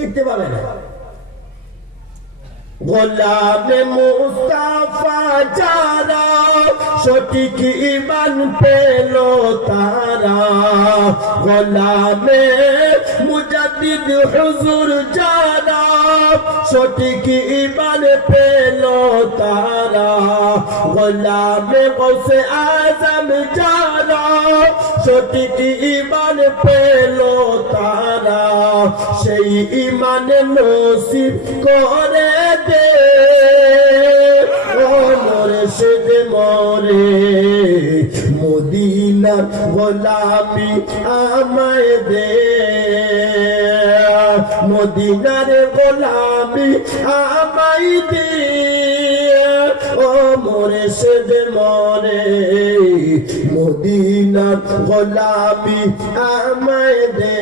দেখতে পাবে না। গোলামে মুস্তাফা যারা সঠিক ঈমান পেল তারা, গোলামে মুজাদ্দিদ হুজুর যারা সঠিক ঈমান পেল তারা, গোলামে গৌসে আজম যারা সঠিক ঈমান পেল তারা, সেই ঈমান নসিব করে দে ও মুর্শিদ মোরে, মদিনার গোলামি আমায় দে, মদিনার গোলামি আমায় দে ও মুর্শিদ মোরে, মদিনার গোলামি আমায় দে।